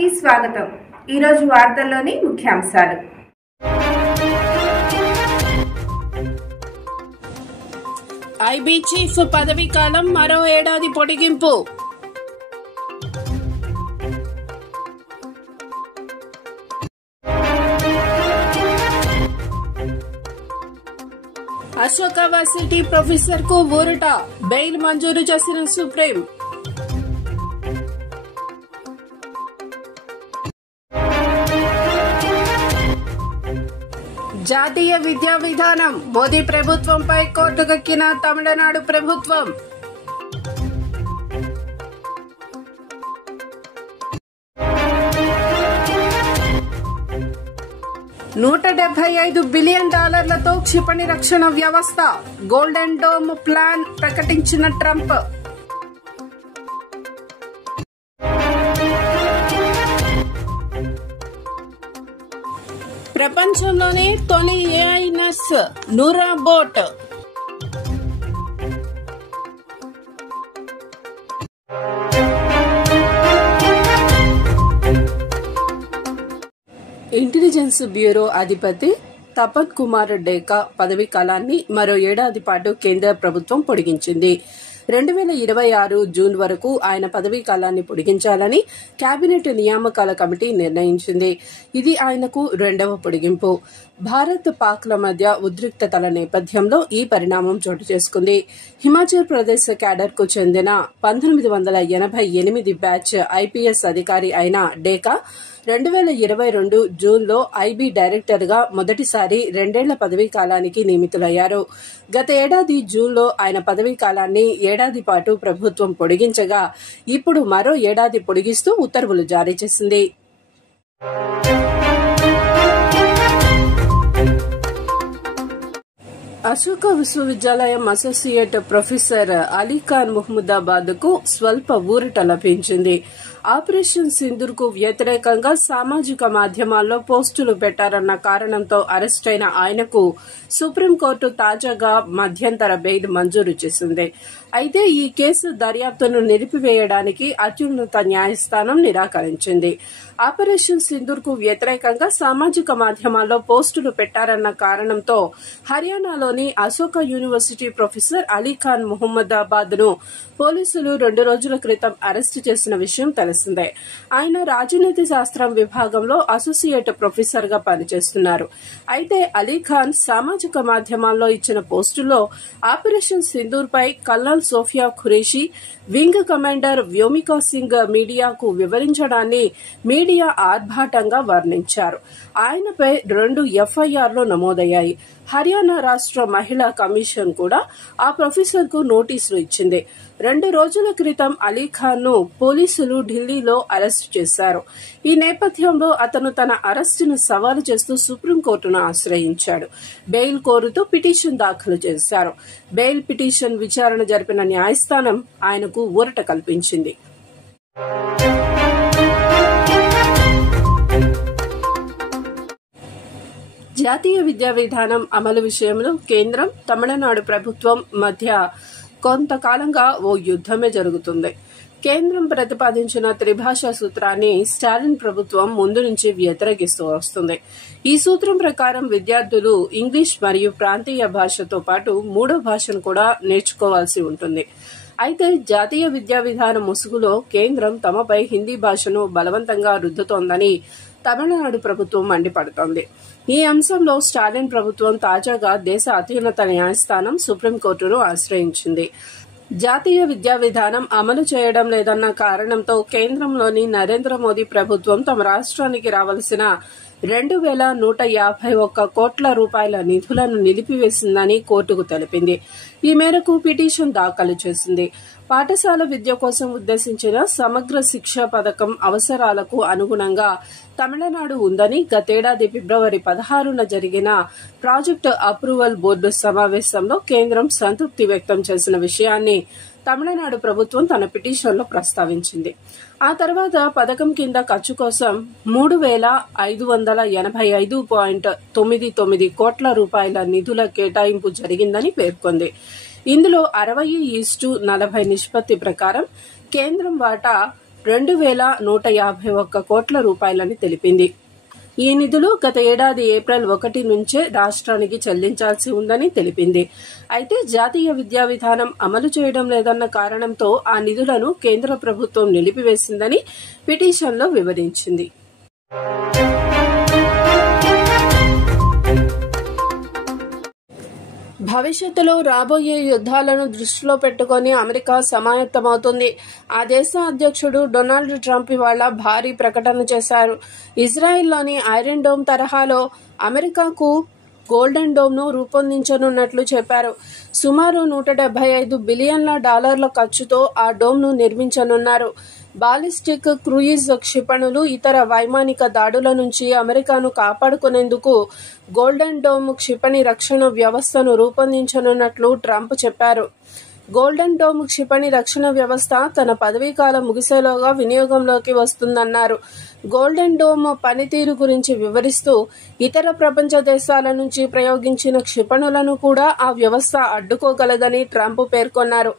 కి స్వాగతం. ఈ రోజు వార్తల్లోని ముఖ్యాంశాలు. ఐబీ చీఫ్ పదవీ కాలం మరో ఏడాది పొడిగింపు. అశోక వర్సిటీ ప్రొఫెసర్ కు ఊరట, బెయిల్ మంజూరు చేసిన సుప్రీం. జాతీయ విద్యా విధానం, మోదీ ప్రభుత్వంపై కోర్టుకెక్కిన తమిళనాడు ప్రభుత్వం. 175 బిలియన్ డాలర్లతో క్షిపణి రక్షణ వ్యవస్థ, గోల్డెన్ డోమ్ ప్లాన్ ప్రకటించిన ట్రంప్. ప్రపంచంలోనే తొలి ఏఐఎన్ఎస్ నూరా బోట్. ఇంటెలిజెన్స్ బ్యూరో అధిపతి తపన్ కుమార్ డేకా పదవీ కాలాన్ని మరో ఏడాది పాటు కేంద్ర ప్రభుత్వం పొడిగించింది. 2026 జూన్ వరకు ఆయన పదవీ కాలాన్ని పొడిగించాలని కేబినెట్ నియామకాల కమిటీ నిర్ణయించింది. ఇది ఆయనకు రెండవ పొడిగింపు. భారత్ పాక్ల మధ్య ఉద్రిక్తతల నేపథ్యంలో ఈ పరిణామం చోటు చేసుకుంది. హిమాచల్ ప్రదేశ్ క్యాడర్ కు చెందిన 1988 బ్యాచ్ ఐపీఎస్ అధికారి అయిన డేకా 2022 జూన్లో ఐబీ డైరెక్టర్ గా మొదటిసారి 2 ఏళ్ల పదవీ కాలానికి నియమితులయ్యారు. గత ఏడాది జూన్లో ఆయన పదవీ కాలాన్ని ఏడాది పాటు ప్రభుత్వం పొడిగించగా ఇప్పుడు మరో ఏడాది పొడిగిస్తూ ఉత్తర్వులు జారీ చేసింది. అశోక విశ్వవిద్యాలయం అసోసియేట్ ప్రొఫెసర్ అలీఖాన్ మహ్మూదాబాద్ కు స్వల్ప ఊరట లభించింది. ఆపరేషన్ సింధూర్ కు వ్యతిరేకంగా సామాజిక మాధ్యమాల్లో పోస్టులు పెట్టారన్న కారణంతో అరెస్టైన ఆయనకు సుప్రీంకోర్టు తాజాగా మధ్యంతర బెయిల్ మంజూరు చేసింది. అయితే ఈ కేసు దర్యాప్తును నిలిపివేయడానికి అత్యున్నత న్యాయస్థానం నిరాకరించింది. ఆపరేషన్ సింధూర్ కు వ్యతిరేకంగా సామాజిక మాధ్యమాల్లో పోస్టులు పెట్టారన్న కారణంతో హర్యానాలోని అశోక యూనివర్సిటీ ప్రొఫెసర్ అలీఖాన్ మహ్మూదాబాద్ ను పోలీసులు 2 రోజుల క్రితం అరెస్టు చేసిన విషయం తెలిసిందే. ఆయన రాజనీతి శాస్త్రం విభాగంలో అసోసియేట్ ప్రొఫెసర్ గా పనిచేస్తున్నారు. అయితే అలీఖాన్ సామాజిక మాధ్యమాల్లో ఇచ్చిన పోస్టులో ఆపరేషన్ సింధూర్ పై colonel Sofiya Qureshi, wing commander Vyomika Singh మీడియాకు వివరించడాన్ని మీడియా ఆర్భాటంగా వర్ణించారు. ఆయనపై 2 ఎఫ్ఐఆర్లు నమోదయ్యాయి. హర్యానా రాష్ట్ర మహిళా కమిషన్ కూడా ఆ ప్రొఫెసర్ కు నోటీసులు ఇచ్చింది. 2 రోజుల క్రితం అలీఖాన్ ను పోలీసులు ఢిల్లీలో అరెస్టు చేశారు. ఈ నేపథ్యంలో అతను తన అరెస్టును సవాలు చేస్తూ సుప్రీంకోర్టును ఆశ్రయించాడు. బెయిల్ కోరుతూ పిటిషన్ దాఖలు చేశారు. బెయిల్ పిటిషన్ విచారణ జరిపిన న్యాయస్థానం ఆయనకు ఊరట కల్పించింది. జాతీయ విద్యా విధానం అమలు విషయంలో కేంద్రం, తమిళనాడు ప్రభుత్వం మధ్య కొంతకాలంగా ఓ యుద్దమే జరుగుతుంది. కేంద్రం ప్రతిపాదించిన త్రిభాషా సూత్రాన్ని స్టాలిన్ ప్రభుత్వం ముందు నుంచి వ్యతిరేకిస్తూ వస్తుంది. ఈ సూత్రం ప్రకారం విద్యార్థులు ఇంగ్లీష్ మరియు ప్రాంతీయ భాషతో పాటు 3వ భాషను కూడా నేర్చుకోవాల్సి ఉంటుంది. అయితే జాతీయ విద్యా విధానం ముసుగులో కేంద్రం తమపై హిందీ భాషను బలవంతంగా రుద్దుతోందని తమిళనాడు ప్రభుత్వం మండిపడుతోంది. ఈ అంశంలో స్టాలిన్ ప్రభుత్వం తాజాగా దేశ అత్యున్నత న్యాయస్థానం సుప్రీంకోర్టును ఆశ్రయించింది. జాతీయ విద్యా విధానం అమలు చేయడం లేదన్న కారణంతో కేంద్రంలోని నరేంద్ర మోదీ ప్రభుత్వం తమ రాష్ట్రానికి రావాల్సిన 2,151 కోట్ల రూపాయల నిధులను నిలిపివేసిందని కోర్టుకు తెలిపింది. ఈ మేరకు పిటిషన్ దాఖలు చేసింది. పాఠశాల విద్య కోసం ఉద్దేశించిన సమగ్ర శిక్షా పథకం అవసరాలకు అనుగుణంగా తమిళనాడు ఉందని గతేడాది ఫిబ్రవరి 16న జరిగిన ప్రాజెక్టు అప్రూవల్ బోర్డు సమావేశంలో కేంద్రం సంతృప్తి వ్యక్తం చేసిన విషయాన్ని తమిళనాడు ప్రభుత్వం తన పిటిషన్లో ప్రస్తావించింది. ఆ తర్వాత పథకం కింద ఖర్చు కోసం 3,585.99 కోట్ల రూపాయల నిధుల కేటాయింపు జరిగిందని పేర్కొంది. ఇందులో 60:40 నిష్పత్తి ప్రకారం కేంద్రం వాటా 2,151 కోట్ల రూపాయలని తెలిపింది. ఈ నిధులు గత ఏడాది ఏప్రిల్ 1 నుంచే రాష్ట్రానికి చెల్లించాల్సి ఉందని తెలిపింది. అయితే జాతీయ విద్యా విధానం అమలు చేయడం లేదన్న కారణంతో ఆ నిధులను కేంద్ర ప్రభుత్వం నిలిపివేసిందని పిటిషన్లో వివరించింది. భవిష్యత్తులో రాబోయే యుద్ధాలను దృష్టిలో పెట్టుకుని అమెరికా సమాయత్తమవుతుంది. ఆ దేశ అధ్యక్షుడు డొనాల్డ్ ట్రంప్ ఇవాళ భారీ ప్రకటన చేశారు. ఇజ్రాయెల్లోని ఐరన్ డోమ్ తరహాలో అమెరికాకు గోల్డెన్ డోమ్ ను రూపొందించనున్నట్లు చెప్పారు. సుమారు $175 బిలియన్ల ఖర్చుతో ఆ డోమ్ ను నిర్మించనున్నారు. బాలిస్టిక్ క్రూయిజ్ క్షిపణులు, ఇతర వైమానిక దాడుల నుంచి అమెరికాను కాపాడుకునేందుకు గోల్డెన్ డోమ్ క్షిపణి రక్షణ వ్యవస్థను రూపొందించనున్నట్లు ట్రంప్ చెప్పారు. గోల్డెన్ డోమ్ క్షిపణి రక్షణ వ్యవస్థ తన పదవీకాలం ముగిసేలోగా వినియోగంలోకి వస్తుందన్నారు. గోల్డెన్ డోమ్ పనితీరు గురించి వివరిస్తూ ఇతర ప్రపంచ దేశాల నుంచి ప్రయోగించిన క్షిపణులను కూడా ఆ వ్యవస్థ అడ్డుకోగలదని ట్రంప్ పేర్కొన్నారు.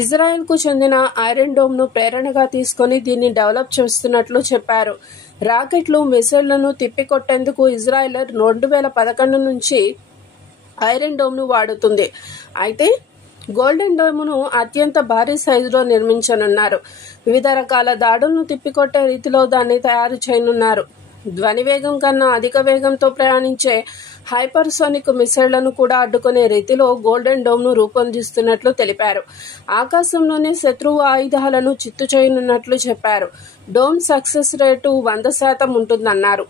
ఇజ్రాయెల్ కు చెందిన ఐరన్ డోమ్ ను ప్రేరణగా తీసుకుని దీన్ని డెవలప్ చేస్తున్నట్లు చెప్పారు. రాకెట్లు, మిసైళ్లను తిప్పికొట్టేందుకు ఇజ్రాయెల్ 2011 నుంచి ఐరన్ డోమ్ ను వాడుతుంది. అయితే గోల్డెన్ డోమ్ ను అత్యంత భారీ సైజులో నిర్మించనున్నారు. వివిధ రకాల దాడులను తిప్పికొట్టే రీతిలో దాన్ని తయారు చేయనున్నారు. ధ్వని వేగం కన్నా అధిక వేగంతో ప్రయాణించే హైపర్సోనిక్ మిసైళ్లను కూడా అడ్డుకునే రీతిలో గోల్డెన్ డోమ్ ను రూపొందిస్తున్నట్లు తెలిపారు. ఆకాశంలోనే శత్రువు ఆయుధాలను చిత్తు చేయనున్నట్లు చెప్పారు. డోమ్ సక్సెస్ రేటు 100% ఉంటుందన్నారు.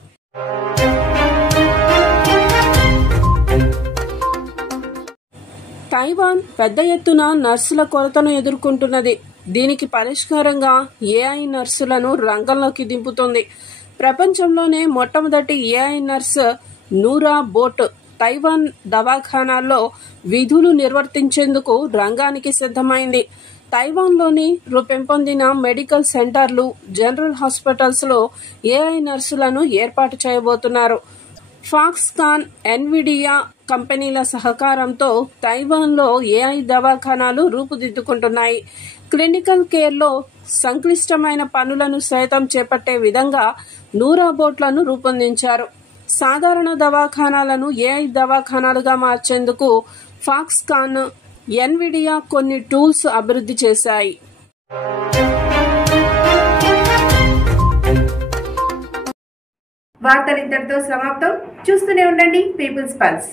తైవాన్ పెద్ద ఎత్తున నర్సుల కొరతను ఎదుర్కొంటున్నది. దీనికి పరిష్కారంగా ఏఐ నర్సులను రంగంలోకి దింపుతోంది. ప్రపంచంలోనే మొట్టమొదటి ఏఐ నర్సు నూరా బోట్ తైవాన్ దవాఖానాల్లో విధులు నిర్వర్తించేందుకు రంగానికి సిద్ధమైంది. తైవాన్లోని పెంపొందిన మెడికల్ సెంటర్లు, జనరల్ హాస్పిటల్స్ లో ఏఐ నర్సులను ఏర్పాటు చేయబోతున్నారు. ఫాక్స్కాన్, ఎన్విడియా కంపెనీల సహకారంతో తైవాన్లో ఏఐ దవాఖానాలు రూపుదిద్దుకుంటున్నాయి. క్లినికల్ కేర్లో సంక్లిష్టమైన పనులను సైతం చేపట్టే విధంగా నూరా బోట్లను రూపొందించారు. సాధారణ దవాఖానాలను ఏఐ దవాఖానాలుగా మార్చేందుకు ఫాక్స్కాన్, ఎన్విడియా కొన్ని టూల్స్ అభివృద్ధి చేశాయి. వార్తలు ఇంతటితో సమాప్తం. చూస్తూనే ఉండండి పీపుల్స్ పల్స్.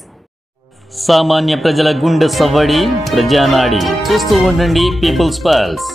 సామాన్య ప్రజల గుండె సవ్వడి, ప్రజానాడి. చూస్తూ ఉండండి పీపుల్స్ పల్స్.